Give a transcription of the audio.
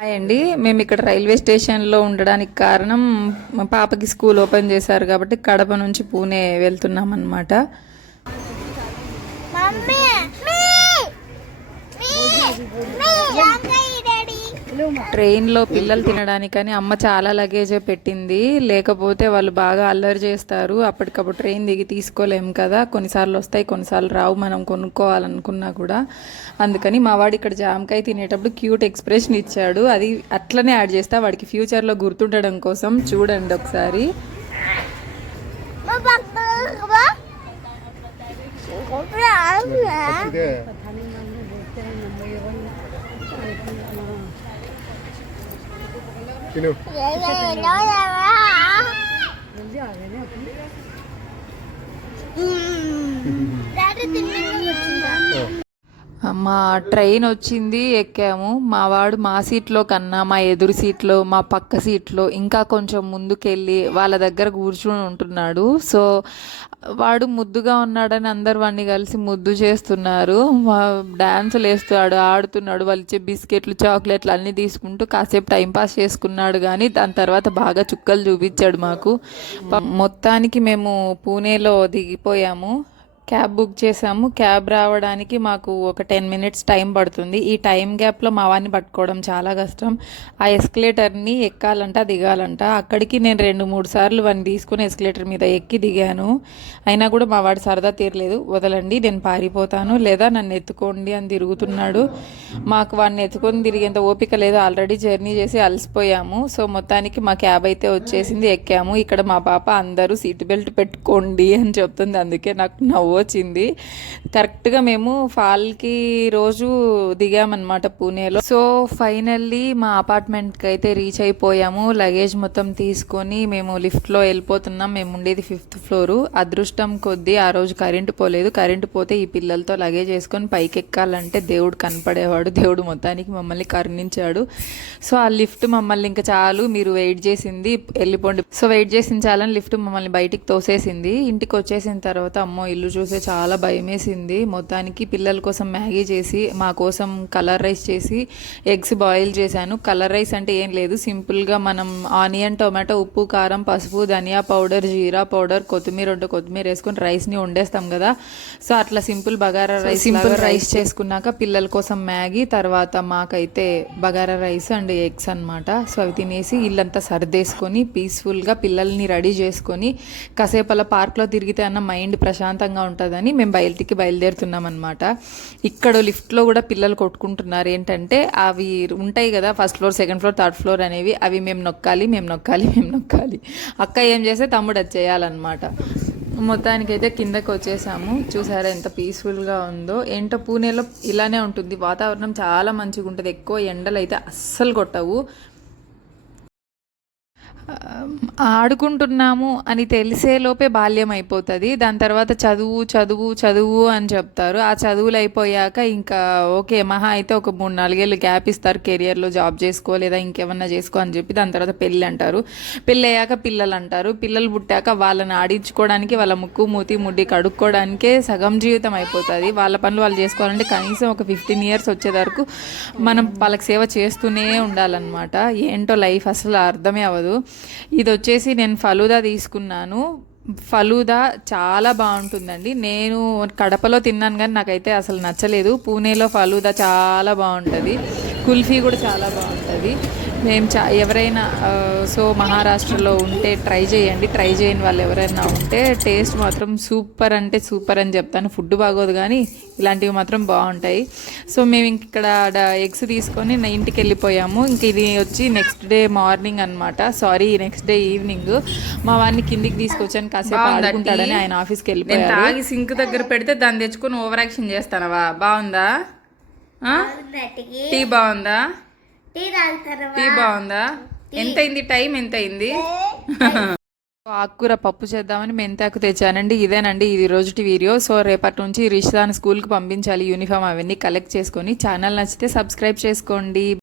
Hi అండి మేము ఇక్కడ రైల్వే స్టేషన్లో ఉండడానికి కారణం మా పాపకి స్కూల్ ఓపెన్ చేశారు కాబట్టి కడప నుంచి పూణే వెళ్తున్నాం అనమాట మమ్మీ! ట్రైన్లో పిల్లలు తినడానికని అమ్మ చాలా లగేజే పెట్టింది. లేకపోతే వాళ్ళు బాగా అల్లరి చేస్తారు. అప్పటికప్పుడు ట్రైన్ దిగి తీసుకోలేము కదా. కొన్నిసార్లు వస్తాయి కొన్నిసార్లు రావు. మనం కొనుక్కోవాలనుకున్నా కూడా. అందుకని మా వాడు ఇక్కడ జామకాయ తినేటప్పుడు క్యూట్ ఎక్స్ప్రెషన్ ఇచ్చాడు. అది అట్లనే యాడ్ చేస్తా. వాడికి ఫ్యూచర్లో గుర్తుండడం కోసం చూడండి ఒకసారి. Sino? Nandiyan, ganyan. Mmm. మా ట్రైన్ వచ్చింది ఎక్కాము. మా వాడు మా సీట్లో కన్నా మా ఎదురు సీట్లో మా పక్క సీట్లో ఇంకా కొంచెం ముందుకెళ్ళి వాళ్ళ దగ్గర కూర్చుని ఉంటున్నాడు. సో వాడు ముద్దుగా ఉన్నాడని అందరు వాడిని కలిసి ముద్దు చేస్తున్నారు. డ్యాన్సులు డాన్సులు వేస్తాడు ఆడుతున్నాడు వాళ్ళు ఇచ్చే బిస్కెట్లు చాక్లెట్లు అన్నీ తీసుకుంటూ కాసేపు టైంపాస్ చేసుకున్నాడు కానీ దాని తర్వాత బాగా చుక్కలు చూపించాడు మాకు. మొత్తానికి మేము పూణేలో దిగిపోయాము. క్యాబ్ బుక్ చేసాము క్యాబ్ రావడానికి మాకు ఒక టెన్ మినిట్స్ టైం పడుతుంది. ఈ టైం గ్యాప్లో మా వాడిని పట్టుకోవడం చాలా కష్టం. ఆ ఎస్కలేటర్ని ఎక్కాలంట దిగాలంట. అక్కడికి నేను రెండు మూడు సార్లు వాడిని తీసుకుని ఎస్కలేటర్ మీద ఎక్కి దిగాను. అయినా కూడా మా వాడు సరదా తీరలేదు. వదలండి నేను పారిపోతాను. లేదా నన్ను ఎత్తుకోండి అని తిరుగుతున్నాడు. మాకు వాడిని ఎత్తుకొని తిరిగేంత ఓపిక లేదు. ఆల్రెడీ జర్నీ చేసి అలసిపోయాము. సో మొత్తానికి మా క్యాబ్ అయితే వచ్చేసింది. ఎక్కాము. ఇక్కడ మా పాప అందరూ సీట్ బెల్ట్ పెట్టుకోండి అని చెప్తుంది. అందుకే నాకు నవ్వు వచ్చింది. కరెక్ట్గా మేము ఫాల్కి రోజు దిగామన్నమాట పూణేలో. సో ఫైనల్లీ మా అపార్ట్మెంట్కి అయితే రీచ్ అయిపోయాము. లగేజ్ మొత్తం తీసుకొని మేము లిఫ్ట్లో వెళ్ళిపోతున్నాం. మేము ఉండేది ఫిఫ్త్ ఫ్లోరు. అదృష్టం కొద్దీ ఆ రోజు కరెంటు పోలేదు. కరెంటు పోతే ఈ పిల్లలతో లగేజ్ వేసుకొని పైకి ఎక్కాలంటే దేవుడు కనపడేవాడు. దేవుడు మొత్తానికి మమ్మల్ని కరుణించాడు. సో ఆ లిఫ్ట్ మమ్మల్ని ఇంకా చాలు. మీరు వెయిట్ చేసింది వెళ్ళిపోండి. సో వెయిట్ చేసిన చాలని లిఫ్ట్ మమ్మల్ని బయటికి తోసేసింది. ఇంటికి వచ్చేసిన తర్వాత అమ్మో ఇల్లు చూసి చాలా భయం వేసింది మొత్తానికి పిల్లల కోసం మ్యాగీ చేసి మా కోసం కలర్ రైస్ చేసి ఎగ్స్ బాయిల్ చేశాను. కలర్ రైస్ అంటే ఏం లేదు. సింపుల్గా మనం ఆనియన్ టొమాటో ఉప్పు కారం పసుపు ధనియా పౌడర్ జీరా పౌడర్ కొత్తిమీర ఉంటే కొత్తిమీర వేసుకొని రైస్ని వండేస్తాం కదా. సో అట్లా simple bagara rice simple rice చేసుకున్నాక పిల్లల కోసం మ్యాగీ తర్వాత మాకైతే బగారా రైస్ అండ్ ఎగ్స్ అన్నమాట. సో అవి తినేసి ఇల్లంతా సర్దేసుకొని పీస్ఫుల్గా పిల్లల్ని రెడీ చేసుకొని కాసేపు అలా పార్క్లో తిరిగితే అన్న మైండ్ ప్రశాంతంగా బాగుంటుందని మేము బయటికి బయలుదేరుతున్నాం అనమాట ఇక్కడ లిఫ్ట్లో కూడా పిల్లలు కొట్టుకుంటున్నారు. ఏంటంటే అవి ఉంటాయి కదా first floor second floor third floor అనేవి అవి మేము నొక్కాలి మేము నొక్కాలి మేము నొక్కాలి. అక్క ఏం చేస్తే తమ్ముడు అది చేయాలన్నమాట. మొత్తానికైతే కిందకి వచ్చేసాము. చూసారా ఎంత పీస్ఫుల్గా ఉందో. ఏంటో పూణేలో ఇలానే ఉంటుంది. వాతావరణం చాలా మంచిగా ఉంటుంది ఎక్కువ ఎండలు అయితే అస్సలు కొట్టవు. ఆడుకుంటున్నాము అని తెలిసే లోపే బాల్యం అయిపోతుంది. దాని తర్వాత చదువు చదువు చదువు అని చెప్తారు. ఆ చదువులు అయిపోయాక ఇంకా ఓకే మహా అయితే ఒక మూడు నాలుగేళ్ళు గ్యాప్ ఇస్తారు. కెరియర్లో జాబ్ చేసుకో లేదా ఇంకేమన్నా చేసుకో అని చెప్పి దాని తర్వాత పెళ్ళి అంటారు. పెళ్ళి అయ్యాక పిల్లలు అంటారు. పిల్లలు పుట్టాక వాళ్ళని ఆడించుకోవడానికి వాళ్ళ ముక్కు మూతి ముడ్డి కడుక్కోవడానికే సగం జీవితం అయిపోతుంది. వాళ్ళ పనులు వాళ్ళు చేసుకోవాలంటే కనీసం ఒక ఫిఫ్టీన్ ఇయర్స్ వచ్చే వరకు మనం వాళ్ళకి సేవ చేస్తూనే ఉండాలన్నమాట. ఏంటో లైఫ్ అసలు అర్థమే అవ్వదు. ఇది వచ్చేసి నేను ఫలూదా తీసుకున్నాను. ఫలూదా చాలా బాగుంటుందండి. నేను కడపలో తిన్నాను కానీ నాకైతే అసలు నచ్చలేదు. పూణేలో ఫలూదా చాలా బాగుంటుంది. కుల్ఫీ కూడా చాలా బాగుంటుంది. మేము చా ఎవరైనా సో మహారాష్ట్రలో ఉంటే ట్రై చేయండి. ట్రై చేయని వాళ్ళు ఎవరైనా ఉంటే టేస్ట్ మాత్రం సూపర్ అంటే సూపర్ అని చెప్తాను. ఫుడ్ బాగోదు కానీ ఇలాంటివి మాత్రం బాగుంటాయి. సో మేము ఇంక ఇక్కడ ఎగ్స్ తీసుకొని ఇంటికి వెళ్ళిపోయాము ఇంక ఇది వచ్చి నెక్స్ట్ డే మార్నింగ్ అనమాట సారీ నెక్స్ట్ డే ఈవినింగ్. మా వాడిని కిందికి తీసుకొచ్చాను. కాసేపు ఆడుకుంటాడని? ఆయన ఆఫీస్కి నేను వెళ్ళిపోయారు తాగి సింక్ దగ్గర పెడితే దాన్ని తెచ్చుకొని ఓవర్ యాక్షన్ చేస్తానవా? బాగుందా? టీ బాగుందా? టీ బాగుందా? ఎంత అయింది టైం? ఎంత అయింది ఆకుకూర పప్పు చేద్దామని మెంతాకు తెచ్చానండి. ఇదేనండి ఇది రోజుటి వీడియో. సో రేపటి నుంచి రిషిదాని స్కూల్కి పంపించాలి యూనిఫామ్ అవన్నీ. కలెక్ట్ చేసుకొని ఛానల్ నచ్చితే సబ్స్క్రైబ్ చేసుకోండి.